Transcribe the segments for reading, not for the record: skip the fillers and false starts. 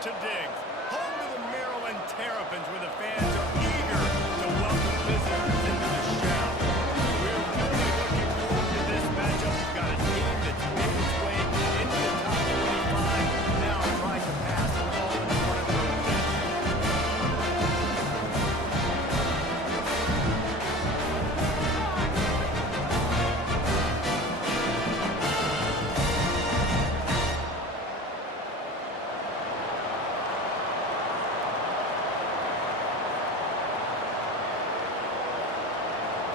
to dig. Home to the Maryland Terrapins, where the fans are eager to welcome visitors into the show. We're really looking forward to this matchup. We've got a team that's made its way into the top 25, now trying to pass an all-important road test.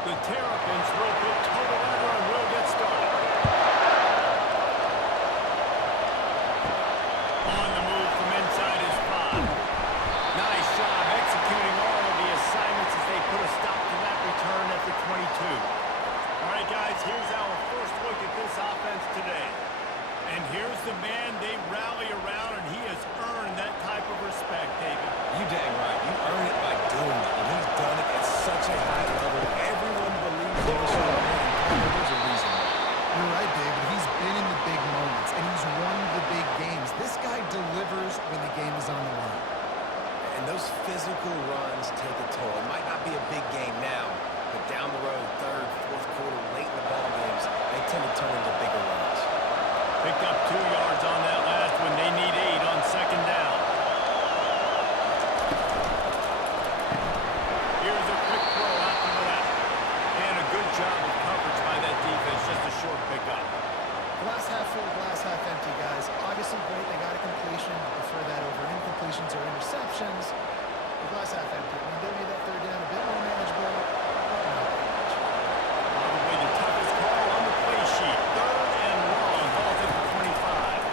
The Terrapins will put total under and will get started. On the move from inside is 5. Nice job executing all of the assignments as they put a stop to that return at the 22. All right, guys, here's our first look at this offense today. And here's the man they rally around, and he has earned that type of respect, David. You dang right. You earn it by doing it, and he's done it at such a high level. Everyone believes in this young man, and there's a reason why. You're right, David. He's been in the big moments, and he's won the big games. This guy delivers when the game is on the line. And those physical runs take a toll. It might not be a big game now, but down the road, third, fourth quarter, late in the ball games, they tend to turn into bigger runs. Picked up 2 yards on that last one. They need 8 on second down. Here's a quick throw out to the left. And a good job of coverage by that defense. Just a short pickup. Glass half full, glass half empty, guys. Obviously great, they got a completion. I prefer that over incompletions or interceptions. The glass half empty. I mean, they made that third down a bit more manageable, but not that much. Probably the toughest call on the play sheet. Third and long. Ball's at the 25.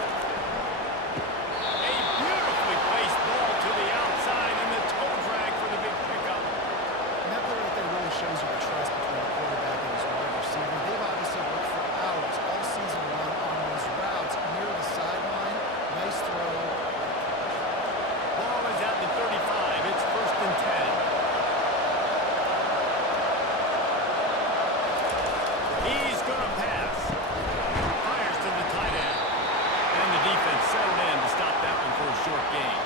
A beautifully placed ball to the outside, and the toe drag for the big pickup. And that play right there really shows you the trust between the quarterback and his wide receiver. They've obviously worked for hours all season long on those routes near the sideline. Nice throw. Ball is at the 35. It's first and 10. He's going to pass. Fires to the tight end. And the defense settled in to stop that one for a short gain.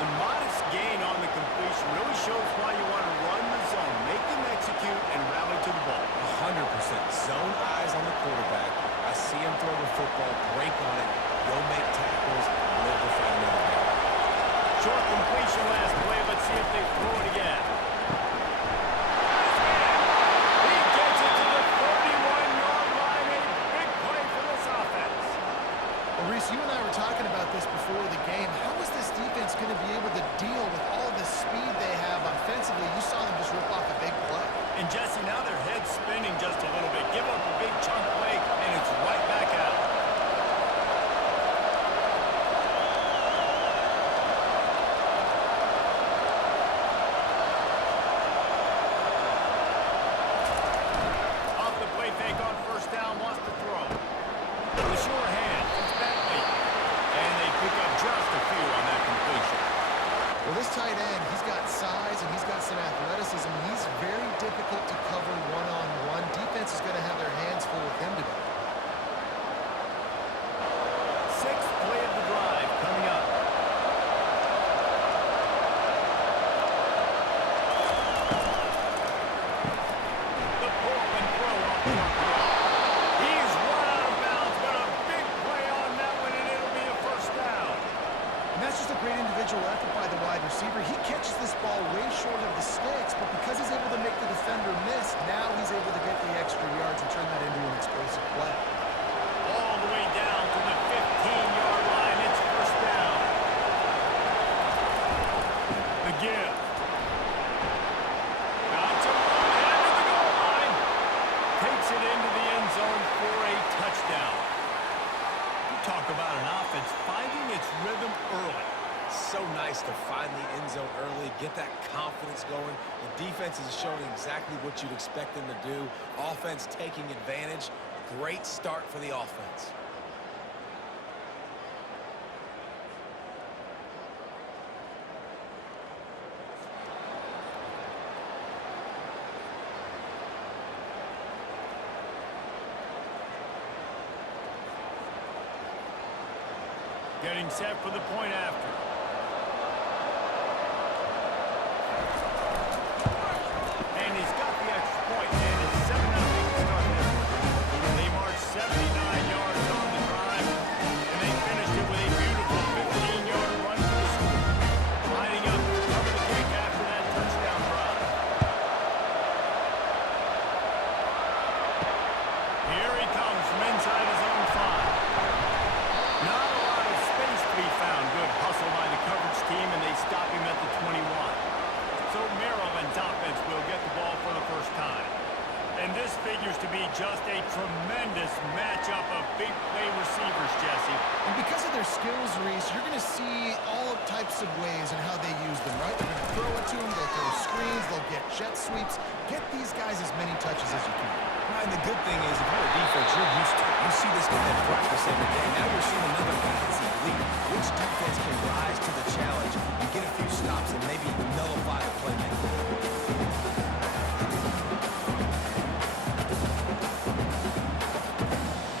The modest gain on the completion really shows why you want to run the zone, make them execute, and rally to the ball. 100%. Zone eyes on the quarterback. I see him throw the football, break on it, go make tackles, and live to fight another down. Short completion last play. Let's see if they throw it again. He gets it to the 31-yard line. A big play for this offense. Well, Reese, you and I were talking about this before the game. How is this defense going to be able to deal with all the speed they have offensively? You saw them just rip off a big play. And Jesse, now their head's spinning just a little bit. Give up a big chunk play, and it's right back out. Off the play fake on first down, wants to throw. The sure hand, it's Bentley. And they pick up just a few on that completion. Well, this tight end, he's got size and he's got some athleticism. He's very difficult to cover one-on-one. Defense is going to have their hands full with him today. Sixth play of the drive coming up. The pull and throw off the upfield. He's run out of bounds, but a big play on that one, and it'll be a first down. And that's just a great individual effort by the wide receiver. He catches this ball way short of the sticks, but because he's able to make the defender miss, now he's able to get the extra yards and turn that into an explosive play. All the way down to the 15-yard line. It's first down. The give. Got to run ahead of the goal line. Takes it into the end zone for a touchdown. You talk about an offense finding its rhythm early. So nice to find the end zone early, get that confidence going. The defense is showing exactly what you'd expect them to do. Offense taking advantage. Great start for the offense. Getting set for the point after. and he's got the extra point, and it's 7-0 to start this one. They marched 79 yards on the drive, and they finished it with a beautiful 15-yard run to the score. Lining up to cover the kick after that touchdown drive. Here he comes from inside his own 5. Not a lot of space to be found. Good hustle by the coverage team, and they stop him at the 21. So Maryland's offense will get the ball for the first time. And this figures to be just a tremendous matchup of big play receivers, Jesse. And because of their skills, Reese, you're going to see all types of ways in how they use them, right? They're going to throw it to them, they'll throw screens, they'll get jet sweeps. Get these guys as many touches as you can. And the good thing is, if you're a defense, you're used to it. You see this guy in practice every day. Now you're seeing another guy that's elite. Which defense can rise to the challenge and get a few stops and maybe nullify the playmaker?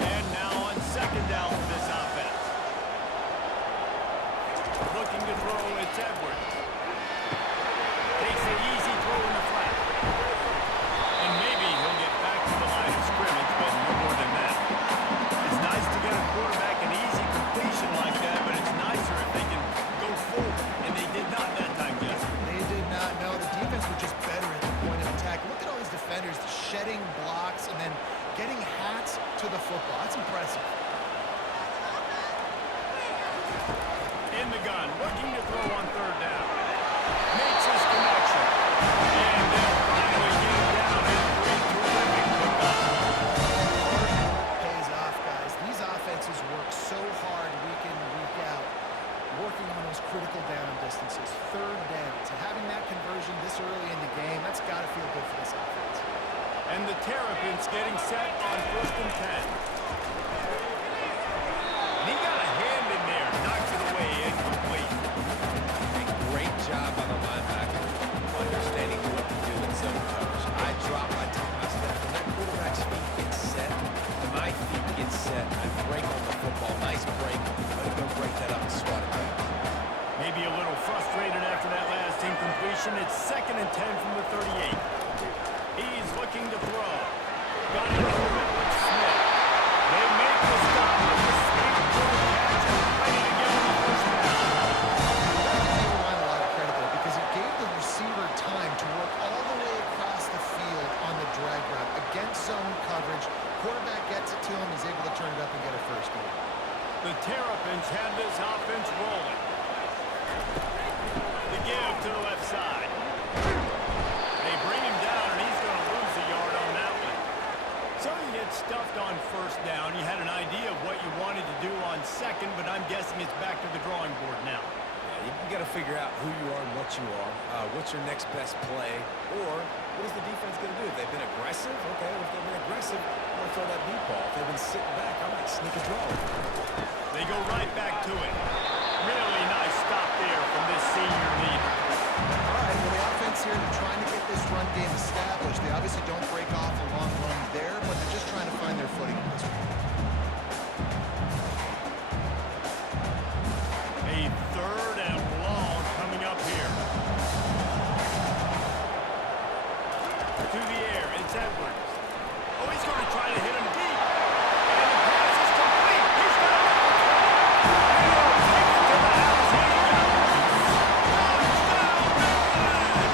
And now on second down for this offense. Looking to throw, it's Edwards. Takes an easy throw in the flat. And maybe he'll get back to the line of scrimmage, but no more than that. It's nice to get a quarterback an easy completion like that, but it's nicer if they can go forward. And they did not that time, Jesse. They did not know. The defense was just better at the point of attack. Look at all these defenders shedding blocks and then getting hats to the football. That's impressive. In the gun, looking to throw on third down. Makes his connection. And they'll finally get it down after a terrific pickup. Hard work pays off, guys. These offenses work so hard week in and week out, working on those critical down distances, third downs. Having that conversion this early in the game, that's got to feel good for this offense. And the Terrapins getting set on 1st and 10. And he got a hand in there, knocks it away, incomplete. A great job by the linebacker, understanding what to do in zone coverage. I drop, I take my step. When that quarterback's feet get set, my feet get set. I break on the football. Nice break. Let him go break that up and swat it back. Maybe a little frustrated after that last incompletion. It's 2nd and 10 from the 38. He's looking to throw. Got it over middle with Smith. They make the stop with the sweep for the catch and ready to give him the first down. That gave Line a lot of credit there because it gave the receiver time to work all the way across the field on the drag route against zone coverage. Quarterback gets it to him. He's able to turn it up and get a first down. The Terrapins have this offense rolling. The give to the left side. They bring him down, and he's going to lose a yard on that one. So you get stuffed on first down. You had an idea of what you wanted to do on second, but I'm guessing it's back to the drawing board now. Yeah, you got to figure out who you are and what you are. What's your next best play? Or what is the defense going to do? If they've been aggressive, okay. If they've been aggressive, I'm going to throw that deep ball. If they've been sitting back, I might sneak a draw. They go right back to it. Really nice stop there from this senior leader. All right, well, the offense here, they're trying to get this run game established. They obviously don't break off a long run there, but they're just trying to find their footing in this one. A 3rd and long coming up here. To the air, it's Edwards. Oh, he's going to try to hit him deep. And the pass is complete. He's got it. And he'll take it to the house. Here he goes. Touchdown, Maryland!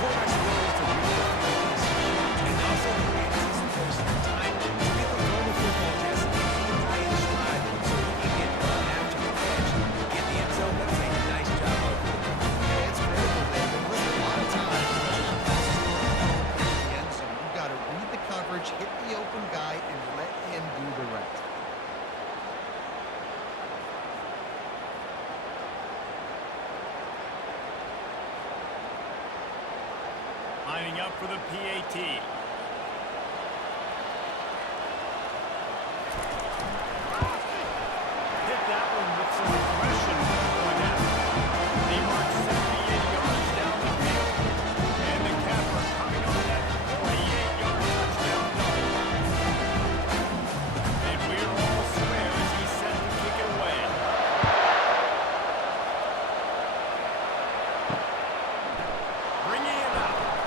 Quarterback's ability to read the field is huge, and also the anticipation, the time to be able to throw the football, Jesse, he can tie in stride so he can get run after the catch. Get the end zone, that's a nice job of the quarterback. Yeah, it's critical, David. Listen, a lot of times, especially on passes going forward in the end zone, you've got to read the coverage, hit the open guy, and let him do the rest. Lining up for the PAT. Hit that one with some aggression going at it. They march 78 yards down the field. And the capper coming on that 48-yard touchdown dart. And we're all square as he's set to kick it away. Bringing it out.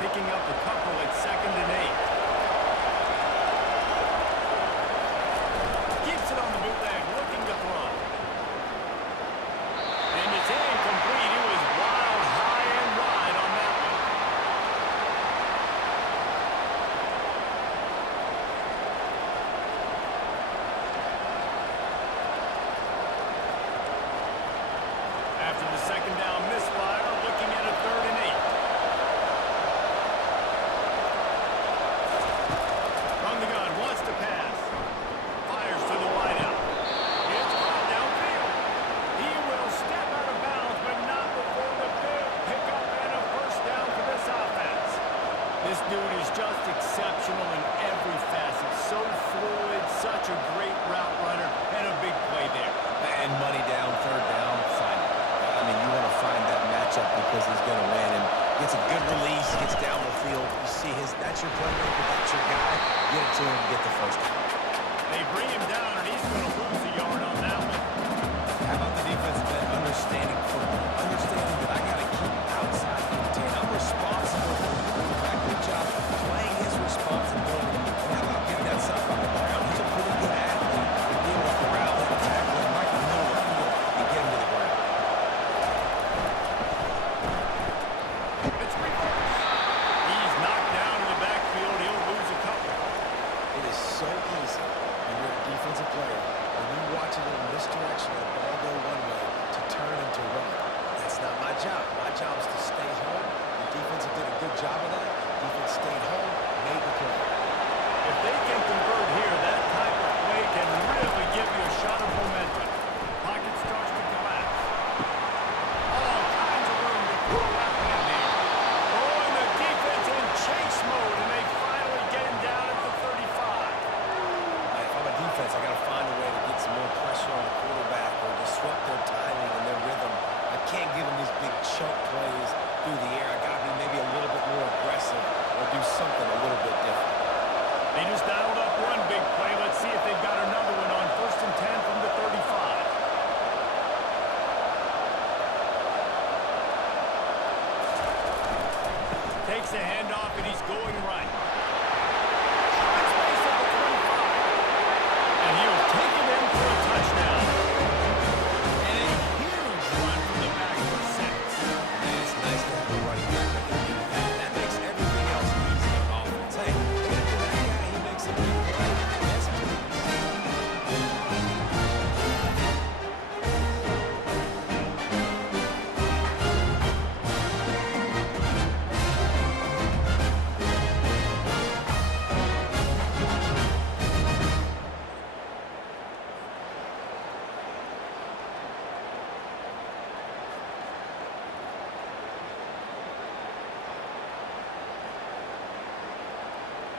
picking up a couple at 2nd and 8. Keeps it on the bootleg, looking to throw. And it's incomplete. It was wild, high and wide on that one. After the 2nd down misfire, looking at a 3rd and 8. From the gun, wants to pass. Fires to the wideout. It's caught downfield. He will step out of bounds, but not before the big pickup and a first down for this offense. This dude is just exceptional in every facet. So fluid, such a great route runner, and a big play there. And money down, 3rd down, fine. I mean, you want to find that matchup because he's going to win. And gets a good release, gets down the field. You see that's your playmaker, that's your guy. Get it to him, get the first down. They bring him down, and he's going to lose a yard on that one. How about the defensive end understanding football? Understanding that I got to keep outside the contain. I'm responsible for the quarterback. Good job playing his responsibility. And how about getting that stuff on the ground? He's a pretty good athlete. To be able to corral him, tackle him right in the middle of the field, and get him to the ground. It's reversed. He's knocked down in the backfield. He'll lose a couple. It is so easy when you're a defensive player, when you watch it in this direction, the ball go one way, to turn and to run. That's not my job. My job is to stay home. The defense did a good job of that. Defense stayed home, made the play. If they can convert here, that type of play can really give you a shot of momentum. Pocket starts to collapse. All kinds of room to throw that one in there. Oh, and the defense in chase mode, and they finally get him down at the 35. If I'm a defense, I got to find a way to get some more pressure on the quarterback or disrupt their timing and their rhythm. I can't give them these big chunk plays through the air. I got to be maybe a little bit more aggressive or do something a little bit different. They just dialed up one big play. Let's see if they've got another one on 1st and 10 from the 35. Takes a handoff, and he's going right. Short space at the 25. And he'll take it in for a touchdown. And a huge run from the back for 6. And it's nice to have a running back that can do that. That makes everything else easy on offense. Hey, get it to that guy. He makes a big play. Yes, please.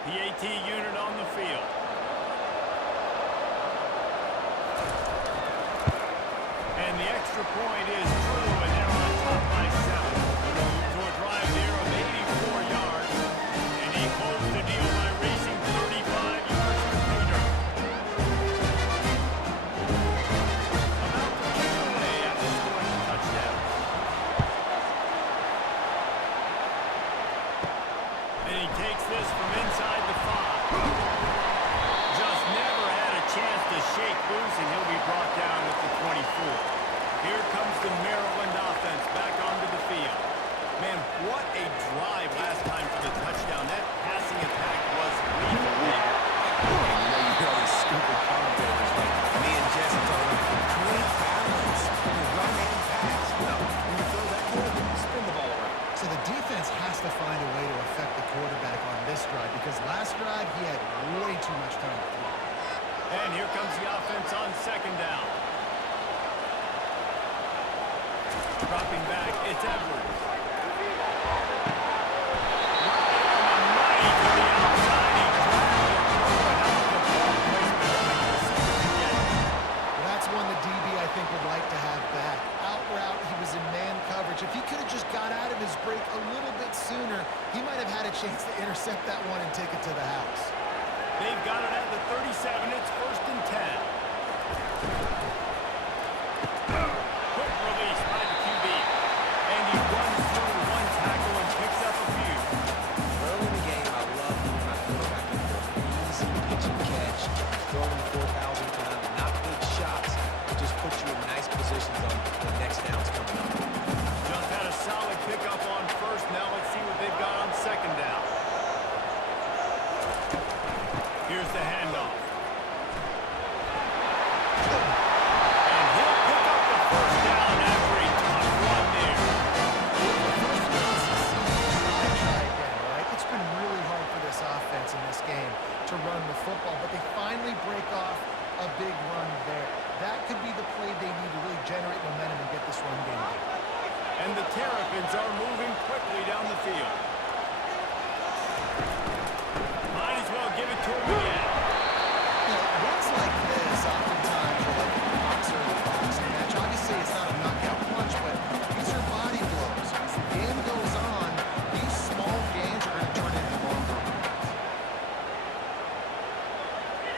The AT unit on the field. And the extra point is true, and they're on top by 7. So a drive there of 84 yards, and he closed the deal by racing 35 yards for Peter. About to kick it away after scoring the touchdown. And he takes this from inside the 5. Just never had a chance to shake loose, and he'll be brought down at the 24. Here comes the Maryland offense back onto the field. Man, what a drive last time for the touchdown. That passing attack was lethal. You hear all these stupid commentators like me and Jesse talking about great balance. You run and pass. No, when you throw that good, spin the ball around. So the defense has to find a way to affect the quarterback on this drive because last drive he had way too much time to throw. And here comes the offense on 2nd down. Dropping back, it's Edwards. Right on the money to the outside. He dragged it through, but out of the ball placement only the receiver could get it. Well, that's one the DB I think would like to have back. Out route, he was in man coverage. If he could have just got out of his break a little bit sooner, he might have had a chance to intercept that one and take it to the house. They've got it at the 37. It's 1st and 10. Quick release by the QB. And he runs through one tackle and picks up a few. break off a big run there. That could be the play they need to really generate momentum and get this run game going. And the Terrapins are moving quickly down the field. Might as well give it to him again. You know, runs like this oftentimes are like a boxer in a boxing match. Obviously, it's not a knockout punch, but these are body blows. As the game goes on, these small gains are going to turn into longer runs.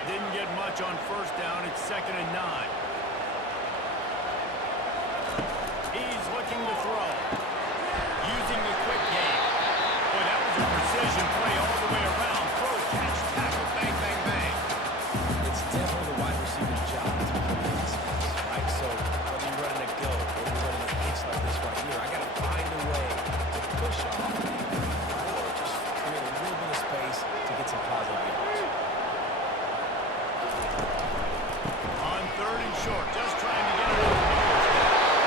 Didn't get much on first down. It's 2nd and 9. He's looking to throw. Using the quick game. Boy, that was a precision play all the way around. Throw, catch, tackle, bang, bang, bang. It's definitely the wide receiver's job to create space, right? So whether you're running a go, whether you're running a hitch like this right here, I got to find a way to push off or just create a little bit of space to get some positive yards. On 3rd and short, just trying to get it over the first down.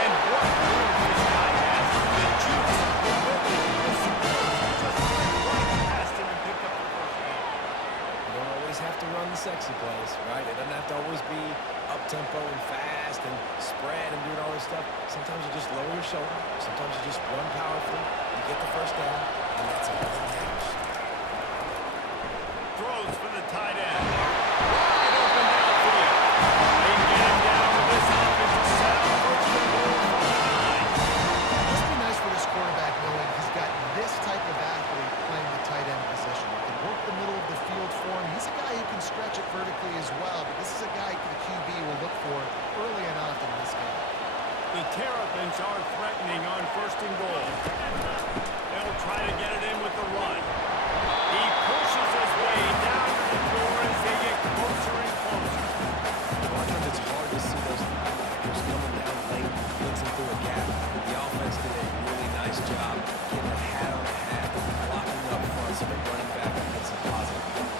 And what move this guy has. The juice, the rhythm, the support. Just went right past him and picked up the first down. You don't always have to run the sexy plays, right? It doesn't have to always be up-tempo and fast and spread and doing all this stuff. Sometimes you just lower your shoulder. Sometimes you just run powerfully. You get the first down, and that's all that matters. Throws for the tight end. Wide open downfield. They get him down with this offensive setup. First and goal from the 9. It must be nice for this quarterback knowing he's got this type of athlete playing the tight end position. He can work the middle of the field for him. He's a guy who can stretch it vertically as well, but this is a guy the QB will look for early and often in this game. The Terrapins are threatening on 1st and goal. They'll try to get it in with the run. He pushes his way down to the floor as they get closer and closer. A lot of times it's hard to see those linebackers coming down late, blitzing through a gap. The offense did a really nice job getting a hat on the hat, blocking up front so the running back can get some positive yards.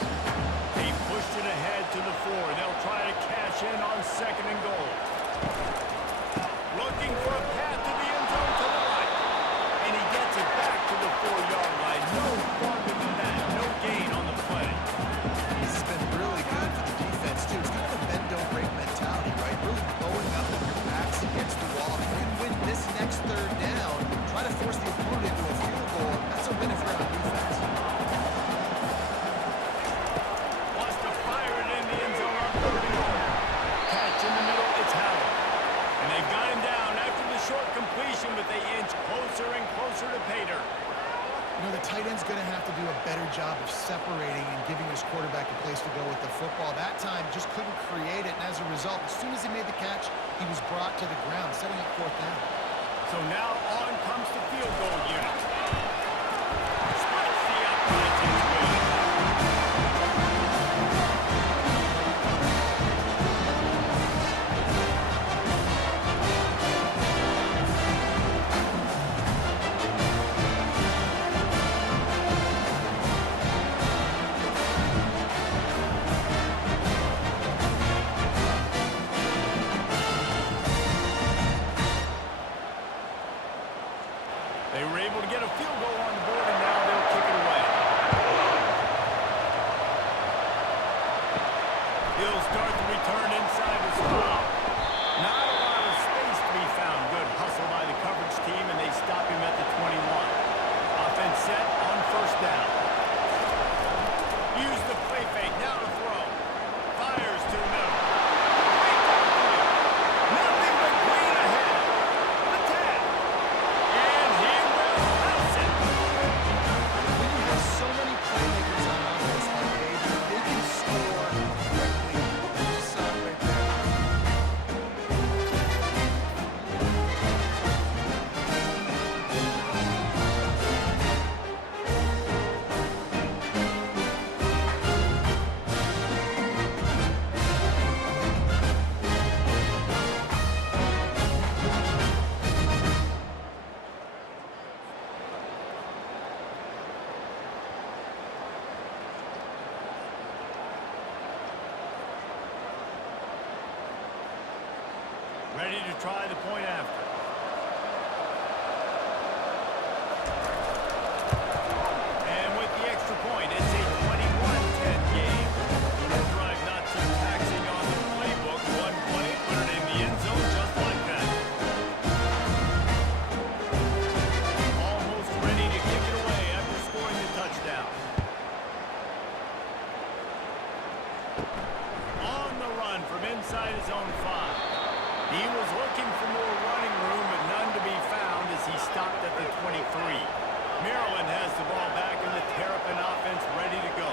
He pushed it ahead to the 4. They'll try to cash in on 2nd and goal. Looking for a path to the end zone to the right. And he gets it back to the 4-yard line. No farther than that. No gain on the play. This has been really good for the defense, too. It's kind of a bend, don't break mentality, right? Really bowing up with your backs against the wall. If you can win this next 3rd down, try to force the opponent into a field goal. That's a win if you're on defense. Wants to fire it in the end zone on 3rd and goal. Catch in the middle. It's Howard. And they've got him down after the short completion, but they inch closer and closer to pay dirt. You know, the tight end's going to have to do a better job of separating and giving his quarterback a place to go with the football. That time just couldn't create it, and as a result, as soon as he made the catch, he was brought to the ground, setting up 4th down. So now on comes the field goal unit. Spikes the upright. It's good. They were able to get a field goal on the board, and now they'll kick it away. He'll start the return inside the spot. Not a lot of space to be found. Good hustle by the coverage team, and they stop him at the 21. Offense set on 1st down. Use the play fake. Now to throw. Fires to the middle. Complete downfield. Nothing but green ahead. The tag. And he will house it. When you have so many playmakers on offense like they can score quickly. You just saw it right there. Ready to try the point after. And with the extra point, it's a 21-10 game. That drive not 5. He was looking for more running room, but none to be found as he stopped at the 23. Maryland has the ball back and the Terrapin offense ready to go.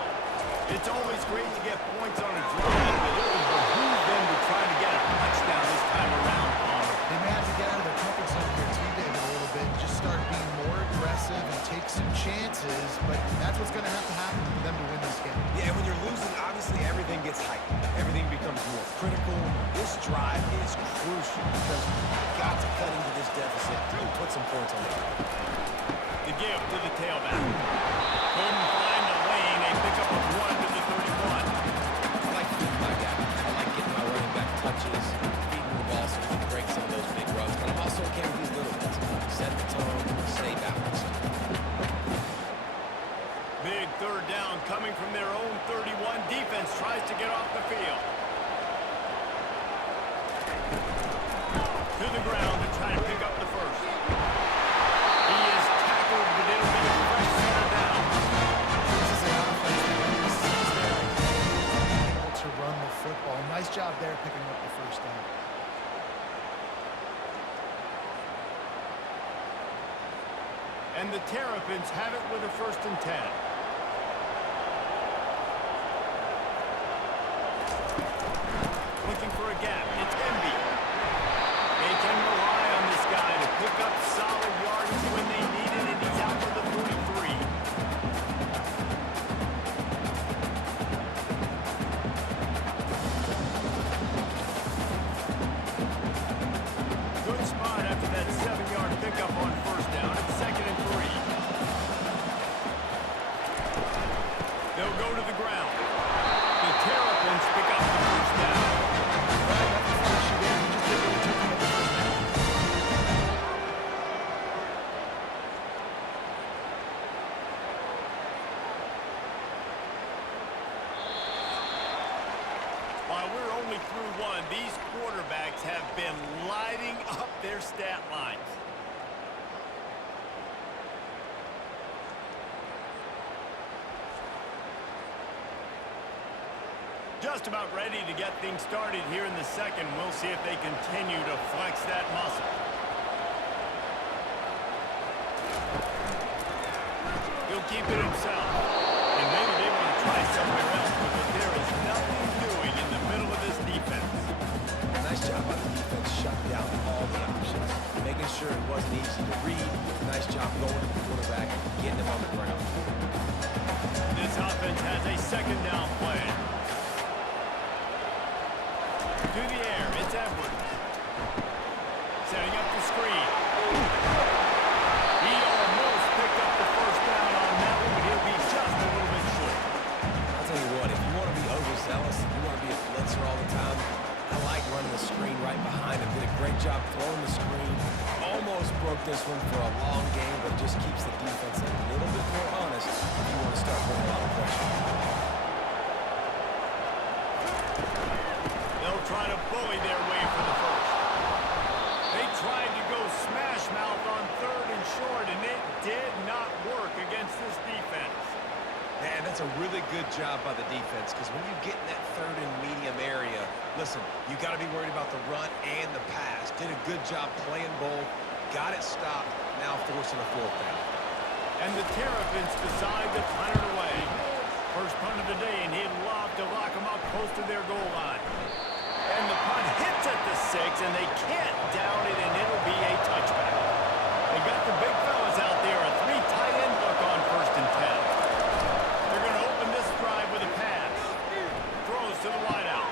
It's always great to get points on a drive, but it would behoove them to try to get a touchdown this time around, Palmer. They may have to get out of their comfort zone here too, David, a little bit. Just start being more aggressive and take some chances, but that's what's going to have to happen for them to win this game. Yeah, when you're losing, obviously everything gets heightened. Everything becomes more critical. This drive is crucial because you've got to cut into this deficit and put some points on the board. The give to the tailback. Couldn't find the lane. A pickup of 1 to the 31. I like feeding my guy. I like getting my running back touches, feeding the ball so we can break some of those big runs. But I'm also okay with these little ones. Set the tone, stay balanced. Big third down coming from their own 31. Defense tries to get off the field. To the ground to try to pick up the first. He is tackled, but it'll be a fresh set of downs. This is an offense that really sees their identity able to run the football. Nice job there picking up the first down. And the Terrapins have it with a 1st and 10. Looking for a gap. It's Emby. They can rely on this guy to pick up solid yardage when they need it, and he's out to the 43. Good spot after that 7-yard pickup on 1st down. It's 2nd and 3. They'll go to the ground. The Terrapins pick up the 1st down. Right, nothing flashy there. He just did what it took to get the first down. While we're only through one, these quarterbacks have been lighting up their stat lines. Just about ready to get things started here in the second. We'll see if they continue to flex that muscle. He'll keep it himself. And maybe they want to try somewhere else, because there is nothing doing in the middle of this defense. Nice job by the defense shutting down all the options, making sure it wasn't easy to read. Nice job going to the quarterback, getting him on the ground. This offense has a 2nd down play. To the air, it's Edwards. Setting up the screen. He almost picked up the 1st down on that one, but he'll be just a little bit short. I'll tell you what, if you want to be overzealous, if you want to be a blitzer all the time, I like running the screen right behind him. Did a great job throwing the screen. Almost broke this one for a long game, but just keeps the defense a little bit more honest if you want to start putting a lot of pressure. They'll try to bully their way for the first. They tried to go smash mouth on 3rd and short, and it did not work against this defense. Man, that's a really good job by the defense, because when you get in that 3rd and medium area, listen, you got to be worried about the run and the pass. Did a good job playing both, got it stopped, now forcing a 4th down. And the Terrapins decide to punt it away. First punt of the day, and he'd love to lock them up close to their goal line. And the punt hits at the 6, and they can't down it, and it'll be a touchback. They got the big fellas out there, a 3 tight end look on 1st and 10. They're going to open this drive with a pass. Throws to the wideout.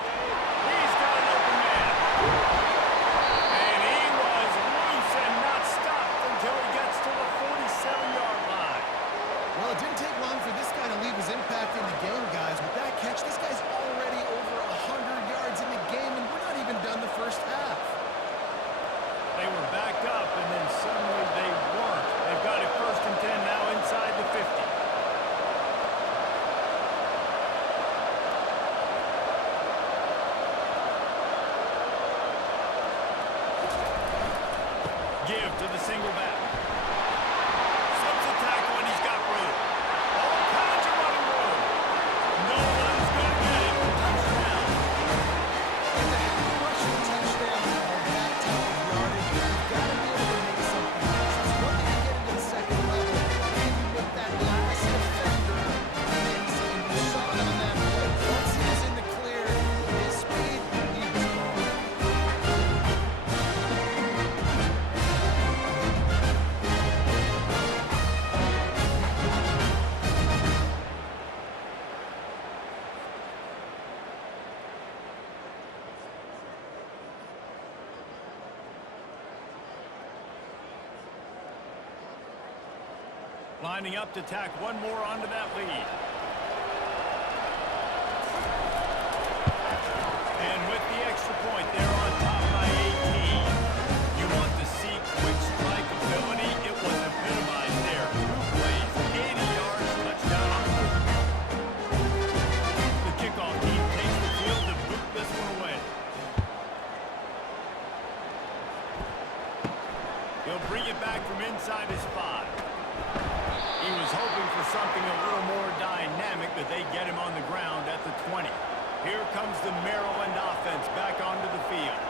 He's got an open man. And he was loose and not stopped until he gets to the 47-yard line. Well, it didn't take long for this guy to leave his impact in the game, guys. With that catch, this guy's already over 100 yards in the game, and we're not even done the first half. They were backed up, and then suddenly they weren't. They've got it 1st and 10 now inside the 50. Give to the single back. Slips a tackle, and he's got room. All kinds of running room. No one's going to get him. Touchdown. And to have him rushing Lining up to tack one more onto that lead. And with the extra point, they're on top by 18. You want to see quick strike ability? It was epitomized there. 2 plays, 80 yards, touchdown on the board. The kickoff team takes the field to boot this one away. He'll bring it back from inside his 5. He was hoping for something a little more dynamic, but they get him on the ground at the 20. Here comes the Maryland offense back onto the field.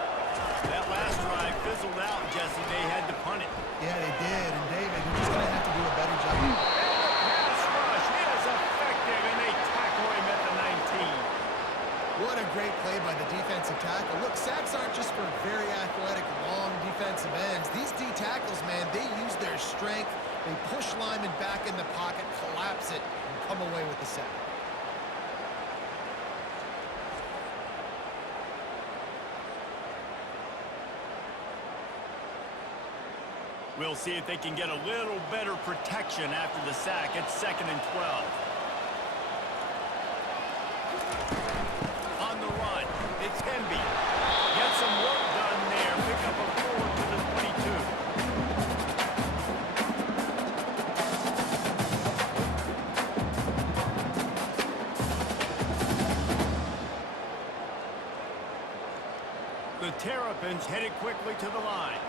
That last drive fizzled out, Jesse. They had to punt it. Yeah, they did. And David, you're just going to have to do a better job. And the pass rush is effective, and they tackle him at the 19. What a great play by the defensive tackle. Look, sacks aren't just for very athletic, long defensive ends. These D tackles, man, they use their strength. They push linemen back in the pocket, collapse it, and come away with the sack. We'll see if they can get a little better protection after the sack. It's 2nd and 12. On the run, it's Hemby. Get some work done there. Pick up a 4 to the 22. The Terrapins headed quickly to the line.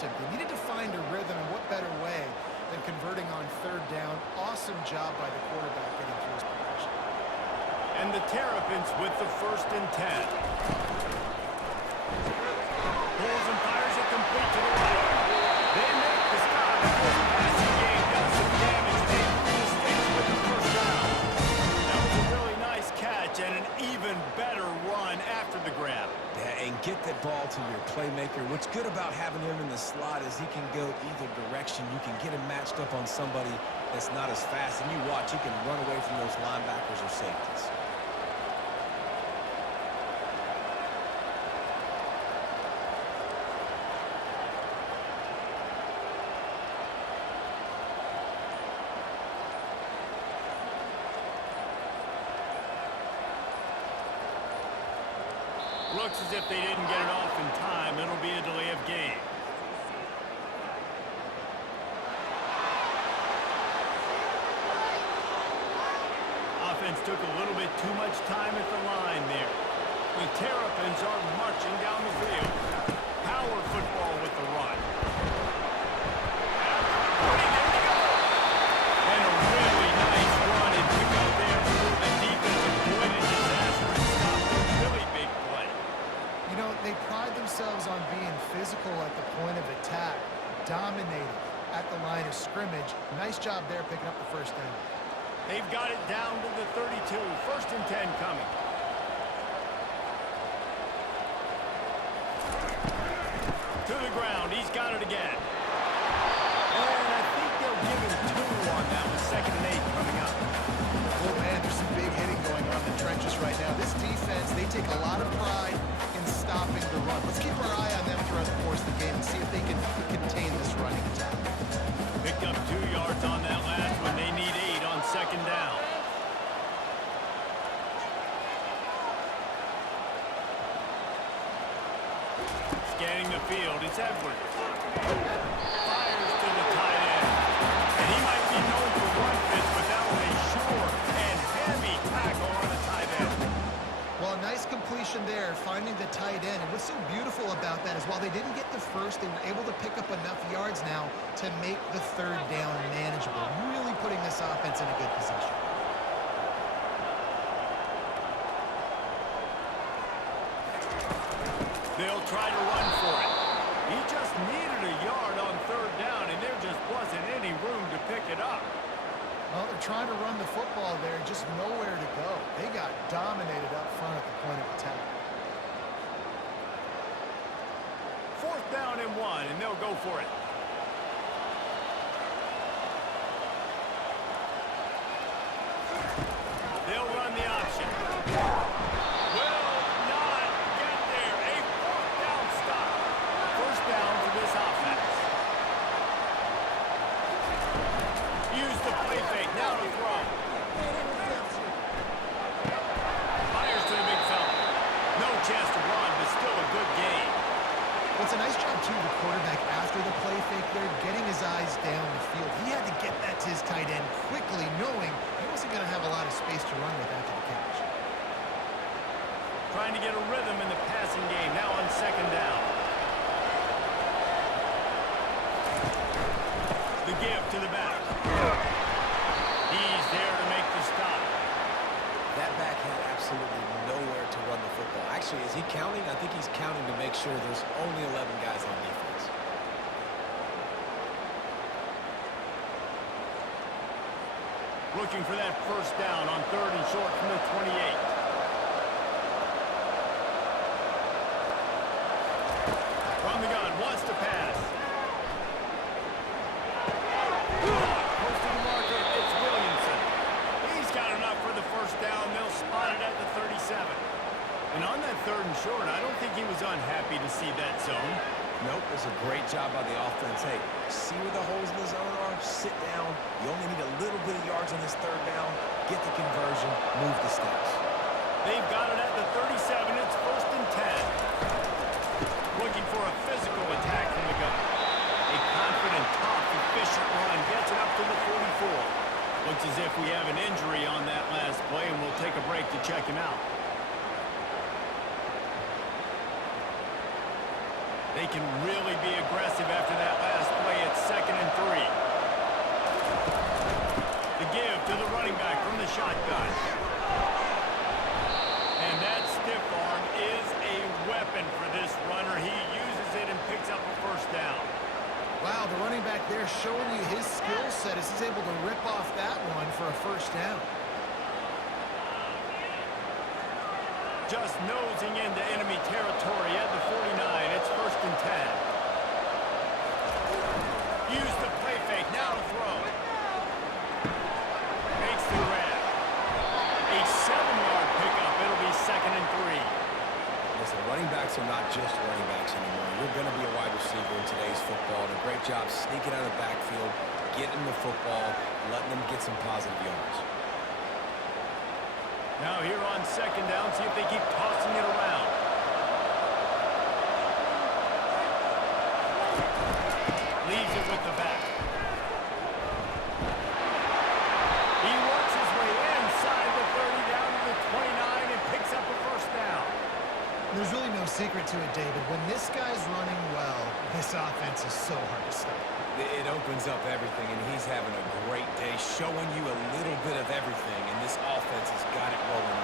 They needed to find a rhythm, and what better way than converting on 3rd down. Awesome job by the quarterback getting through his progression. And the Terrapins with the 1st and 10. Pulls and fires it complete to the right. They make the stop. The passing game does some damage. They lose the sticks with the 1st down. That was a really nice catch and an even better run after the grab. Yeah, and get that ball to your playmaker. What's good about having him in the slot is he can go either direction. You can get him matched up on somebody that's not as fast, and you watch, he can run away from those linebackers or safeties. Looks as if they didn't get it off in time. It'll be a delay of game. Offense took a little bit too much time at the line there. The Terrapins are marching down the field. Power football with the run. And a really nice run and pick up there before the defense avoided disaster and stopped a really big play. You know, they pride themselves on being physical at the point of attack, dominating at the line of scrimmage. Nice job there picking up the 1st down. They've got it down to the 32. 1st and 10 coming. To the ground. He's got it again. And I think they'll give him 2 on that one. 2nd and 8 coming up. Oh, man, there's some big hitting going on in the trenches right now. This defense, they take a lot of pride in stopping the run. Let's keep our eye on them throughout the course of the game and see if they can contain this running attack. Picked up 2 yards on that last one. They need 8 on 2nd down. Scanning the field, it's Edwards. Fires to the tight end. And he might be known for run fits, but that was a short and heavy tackle on the tight end. Well, nice completion there, finding the tight end. And what's so beautiful about that is while they didn't get the first, they were able to pick up enough yards now to make the 3rd down manageable, really putting this offense in a good position. They'll try to run for it. He just needed a yard on 3rd down, and there just wasn't any room to pick it up. Well, they're trying to run the football there, just nowhere to go. They got dominated up front at the point of attack. 4th down and 1, and they'll go for it. They'll run the option. Will not get there. A 4th down stop. 1st down for this offense. Use the play fake. Now to throw. Fires to the big fella. No chance to run, but still a good game. Well, it's a nice job, too, the quarterback after the play fake there, getting his eyes down the field. He had to get that to his tight end quickly, knowing he wasn't going to have a lot of space to run with after the catch. Trying to get a rhythm in the passing game. Now on 2nd down. The give to the back. He's there to make the stop. That back had absolutely nowhere to run the football. Actually, is he counting? I think he's counting to make sure there's only 11 guys on defense. Looking for that 1st down on 3rd and short from the 28. From the gun, wants to pass. Close to the marker, it's Williamson. He's got enough for the 1st down. They'll spot it at the 37. And on that 3rd and short, I don't think he was unhappy to see that zone. Nope, it was a great job by the offense. Hey, see where the holes in the zone are? Sit down. You only need a little bit of yards on this 3rd down. Get the conversion. Move the sticks. They've got it at the 37. It's 1st and 10. Looking for a physical attack from the gun. A confident, tough, efficient run gets it up to the 44. Looks as if we have an injury on that last play, and we'll take a break to check him out. They can really be aggressive after that last play. It's 2nd and 3. The give to the running back from the shotgun. And that stiff arm is a weapon for this runner. He uses it and picks up a 1st down. Wow, the running back there showing you his skill set as he's able to rip off that one for a 1st down. Just nosing into enemy territory at the 49. It's 1st and 10. Use the play fake. Now to throw. Makes the grab. A 7-yard pickup. It'll be 2nd and 3. Listen, running backs are not just running backs anymore. You're going to be a wide receiver in today's football. And a great job sneaking out of the backfield, getting the football, letting them get some positive yards. Now here on 2nd down, see if they keep tossing it around. Leaves it with the back. He works his way inside the 30 down to the 29 and picks up a 1st down. There's really no secret to it, David. When this guy's running well, this offense is so hard to stop. It opens up everything, and he's having a great day, showing you a little bit of everything, and this offense has got it rolling.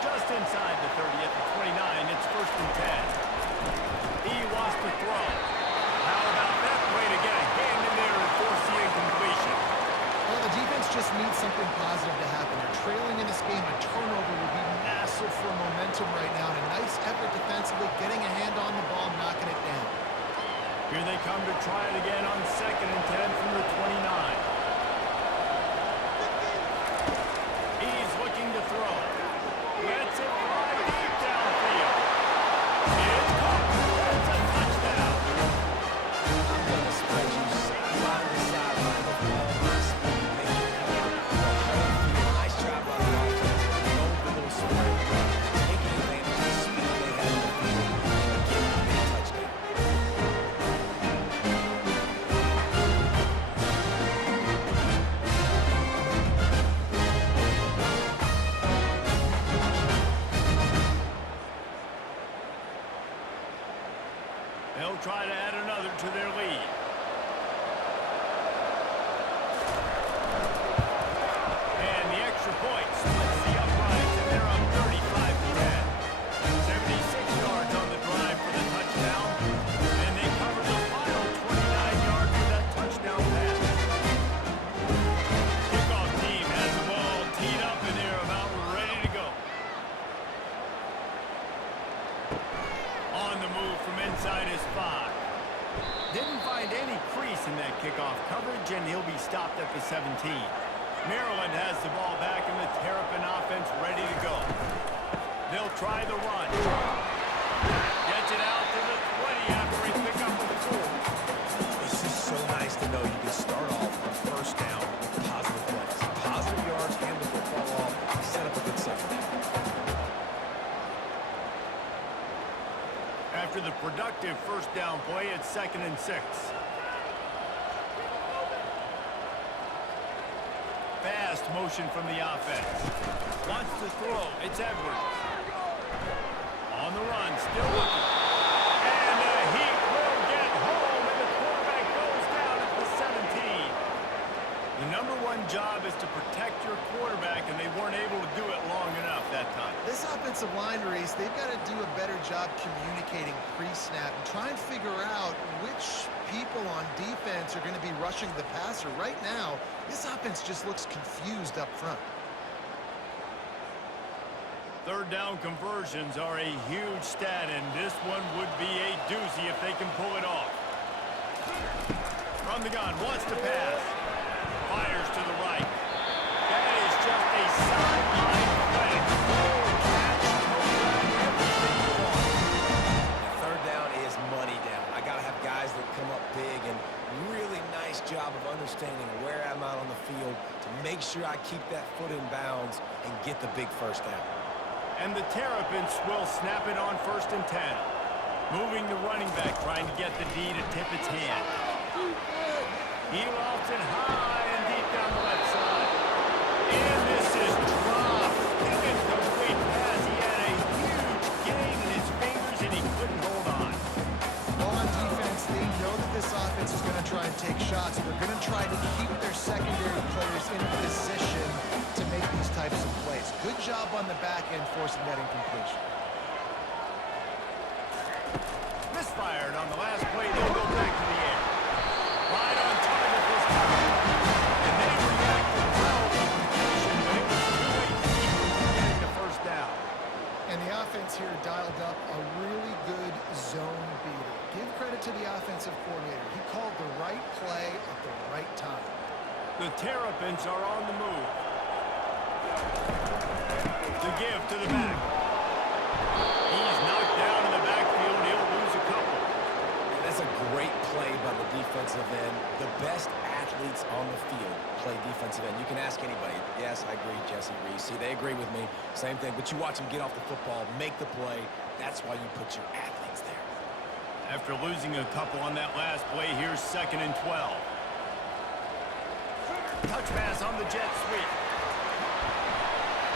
Just inside the 30 at the 29, it's 1st and 10. He wants to throw. How about that play to get a hand in there and force the incompletion? Well, the defense just needs something positive to happen. They're trailing in this game. A turnover would be massive for momentum right now. And a nice effort defensively, getting a hand on the ball, knocking it down. Here they come to try it again on 2nd and 10 from the 29. He's looking to throw. Lets it fly deep downfield. It's caught. It's a touchdown. I'm going to spread you sideline to sideline with all my speed, make you come out the whole field. Nice job by the offense. Going with a little spread, taking advantage of the speed they have in the field, and getting a big touchdown. off coverage, and he'll be stopped at the 17. Maryland has the ball back, and the Terrapin offense ready to go. They'll try the run. Gets it out to the 20 after he picked up the 4. It's just so nice to know you can start off on first down with positive plays. Positive yards, hand the football off, set up a good second down. After the productive first down play, it's 2nd and 6. Fast motion from the offense. Wants to throw. It's Edwards. On the run, still looking. And he will get home, and the quarterback goes down at the 17. The #1 job is to protect your quarterback, and they weren't able to do it long enough that time. This offensive line race, they've got to do a better job communicating pre-snap and try and figure out which people on defense are going to be rushing the passer. Right now, this offense just looks confused up front. Third down conversions are a huge stat, and this one would be a doozy if they can pull it off. From the gun, wants to pass. Fires to the right. That is just a sideline play. Catch, touchdown, every single one. And third down is money down. I got to have guys that come up big, and really nice job of understanding where I'm out on the field to make sure I keep that foot in bounds and get the big first down. And the Terrapins will snap it on 1st and 10. Moving the running back, trying to get the D to tip its hand. He lofts it high and deep down the left side. And this is dropped. Incomplete pass. He had a huge gain in his fingers, and he couldn't hold on. Well, on defense, they know that this offense is going to try and take shots. They're going to try to keep their secondary players in position to make these types of plays. Good job on the back end forcing that incompletion. Misfired on the last play. They'll go back to the air. Right on target this time. And they reacted well to the completion, but it was too late to keep them from getting the first down. And the offense here dialed up a really good zone beater. Give credit to the offensive coordinator. He called the right play at the right time. The Terrapins are on the move. The give to the back. He's knocked down in the backfield. He'll lose a couple. And that's a great play by the defensive end. The best athletes on the field play defensive end. You can ask anybody. Yes, I agree, Jesse Reese. See, they agree with me. Same thing. But you watch them get off the football, make the play. That's why you put your athletes there. After losing a couple on that last play, here's 2nd and 12. Touch pass on the jet sweep.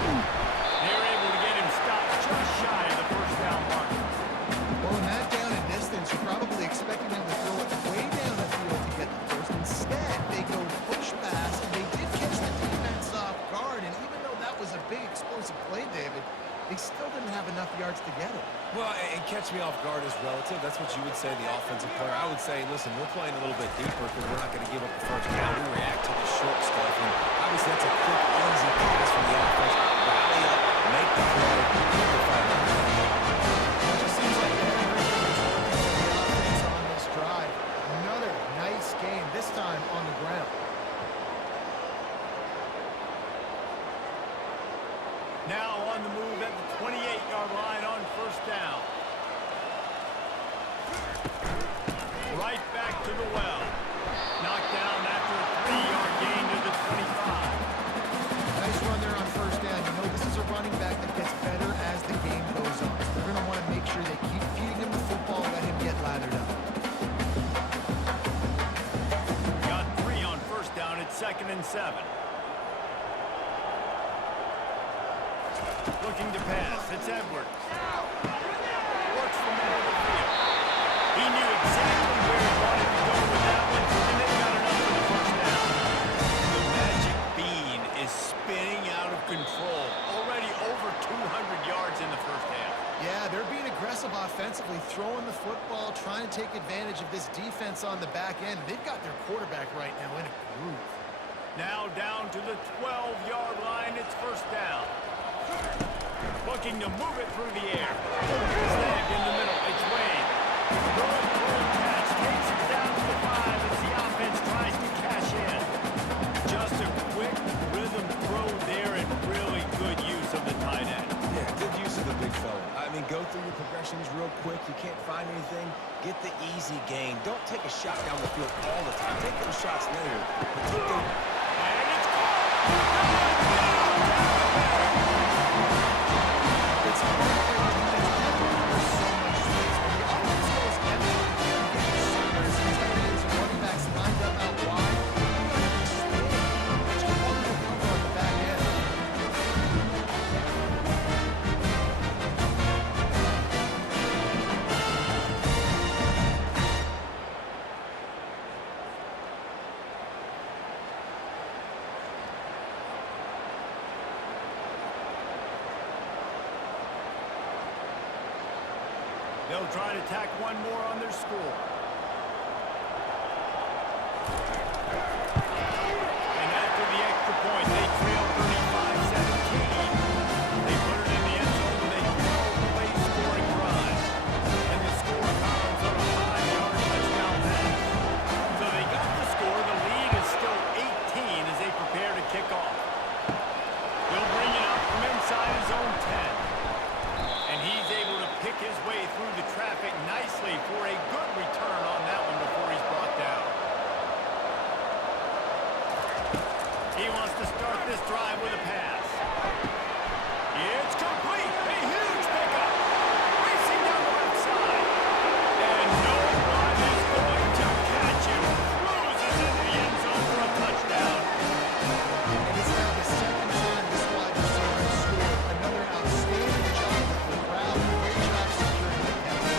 They're able to get him stopped just shy of the first down mark. Well, in that down and distance, you're probably expecting him to throw it way down the field to get the first. Instead, they go push pass, and they did catch the defense off guard. And even though that was a big explosive play, David, they still didn't have enough yards to get it. Well, and catch me off guard is relative. That's what you would say, the offensive player. I would say, listen, we're playing a little bit deeper because we're not going to give up the first down. We react to the short stuff. And obviously, that's a quick, easy pass from the offense. Rally up, make the play, get the fight. It just seems like everything is working for the offense on this drive. Another nice game, this time on the ground. Now on the move at the 28-yard line on first down. Right back to the well. Knocked down after a 3-yard gain to the 25. Nice run there on first down. You know this is a running back that gets better as the game goes on. So they're going to want to make sure they keep feeding him the football, let him get lathered up. Got 3 on first down at 2nd and 7. Looking to pass. It's Edwards. Works the middle of the field. He knew exactly where he wanted to go with that one, and they got enough for the first down. The magic bean is spinning out of control. Already over 200 yards in the first half. Yeah, they're being aggressive offensively, throwing the football, trying to take advantage of this defense on the back end. They've got their quarterback right now in a groove. Now down to the 12-yard line. It's first down. Looking to move it through the air. Snagged in the middle. It's Wade. Going through catch. Takes it down to the 5 as the offense tries the easy gain. Don't take a shot down the field all the time. Take those shots later, but take them. And it's caught! It's hard for a team that's had to cover so much space. When the offense goes empty, you get receivers and tight ends and running backs lined up out wide. You got to expand. It's just harder to cover on the back end. They'll try to tack one more on their score. And after the extra point, they trail 35-17. They put it in the end zone with a 12-play scoring drive. And the score comes on a 5-yard touchdown pass. So they got the score. The lead is still 18 as they prepare to kick off. He'll bring it up from inside his own 10. And he's able to pick his way through the traffic nicely for a good return on that one before he's brought down. He wants to start this drive with a pass. It's complete. A huge pickup. Racing down the left side. And no one is going to catch him. Cruises into the end zone for a touchdown. And it's now the second time this wide receiver has scored. Another outstanding job with the route. Great job securing the catch.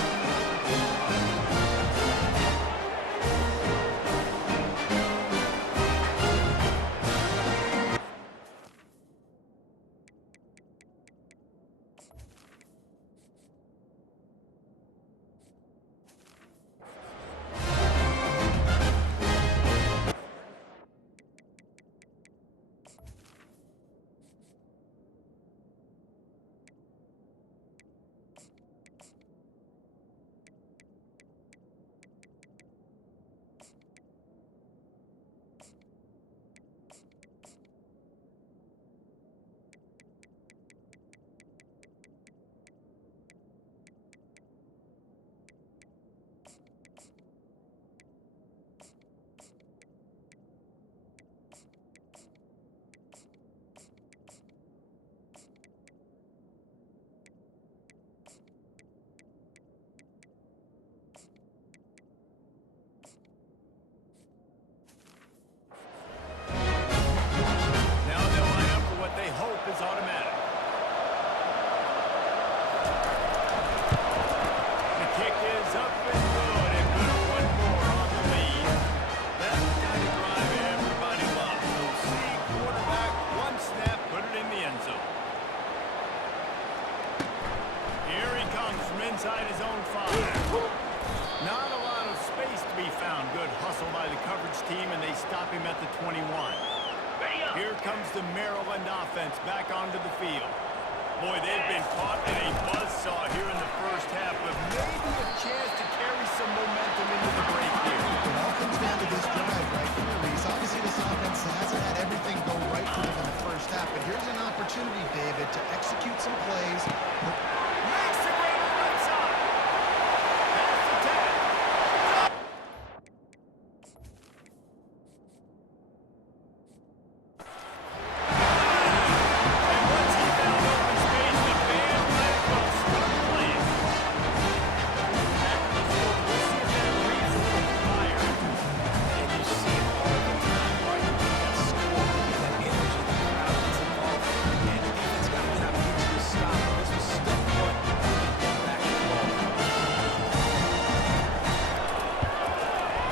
Now they'll line up for what they hope is automatic. The kick is up and good, and good one more on the lead. That's the kind of drive everybody loves. So see quarterback, one snap, put it in the end zone. Here he comes from inside his own 5. Not a lot of space to be found. Good hustle by the coverage team, and they stop him at the 21. Here comes the Maryland offense back onto the field. Boy, they've been caught in a buzzsaw here in the first half, but maybe a chance to carry some momentum into the break here. It all comes down to this drive right here, Reese. Obviously, this offense hasn't had everything go right for them in the first half, but here's an opportunity, David, to execute some plays. Makes the great on the right side. That's the 10. And once he found open space, the band might as well start playing. After the score, we'll see if that breathes a little fire into him. And you see it all the time, right? You get that score, you get that energy, the crowd gets involved, and the defense got to get out and get you to stop. This was step one. Get back to the ball.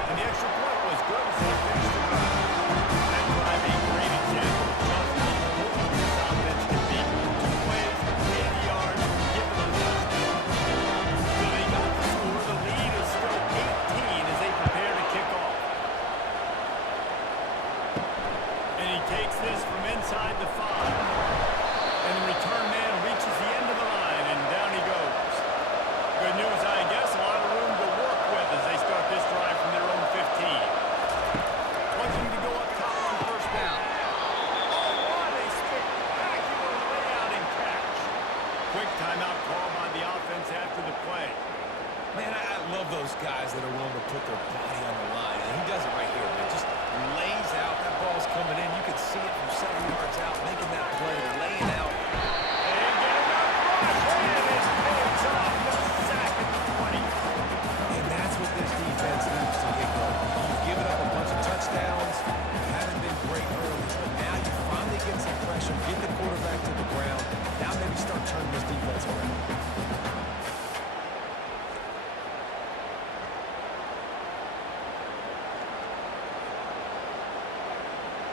And the extra point was good as they finished the drive. That drive a great example of just how important this offense can be. 2 plays, 80 yards, give them a touchdown. So they got the score. The lead is still 18 as they prepare to kick off. And he takes this from inside the 5. And the return man reaches the end of the line, and down he goes. Good news, I guess. A lot of room to work with as they start this drive from their own 15. Looking to go up top on first down. Oh, what a spectacular layout and catch. Quick timeout call by the offense after the play. Man, I love those guys.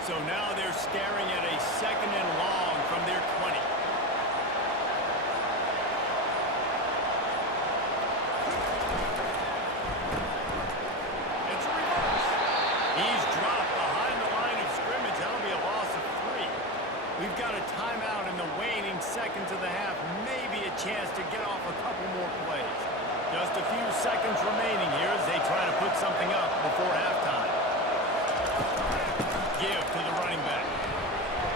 So now they're staring at a 2nd and long from their 20. It's a reverse. He's dropped behind the line of scrimmage. That'll be a loss of 3. We've got a timeout in the waning seconds of the half. Maybe a chance to get off a couple more plays. Just a few seconds remaining here as they try to put something up before halftime. Give to the running back.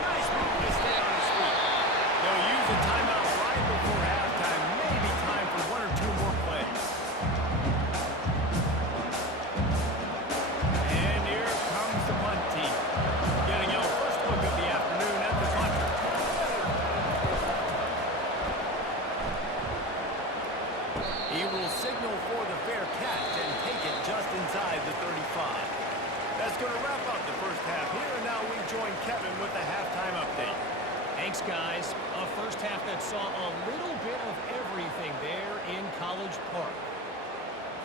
Nice move to stay on his feet. They'll use a timeout right before halftime. Maybe time for 1 or 2 more plays. And here comes the punt team. Getting our first look of the afternoon at the punter. He will signal for the fair catch and take it just inside the 35. That's going to wrap up the first half here, and now we join Kevin with the halftime update. Thanks, guys. A first half that saw a little bit of everything there in College Park.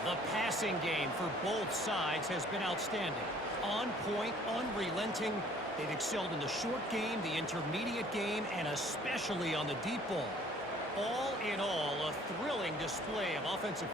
The passing game for both sides has been outstanding. On point, unrelenting. They've excelled in the short game, the intermediate game, and especially on the deep ball. All in all, a thrilling display of offensive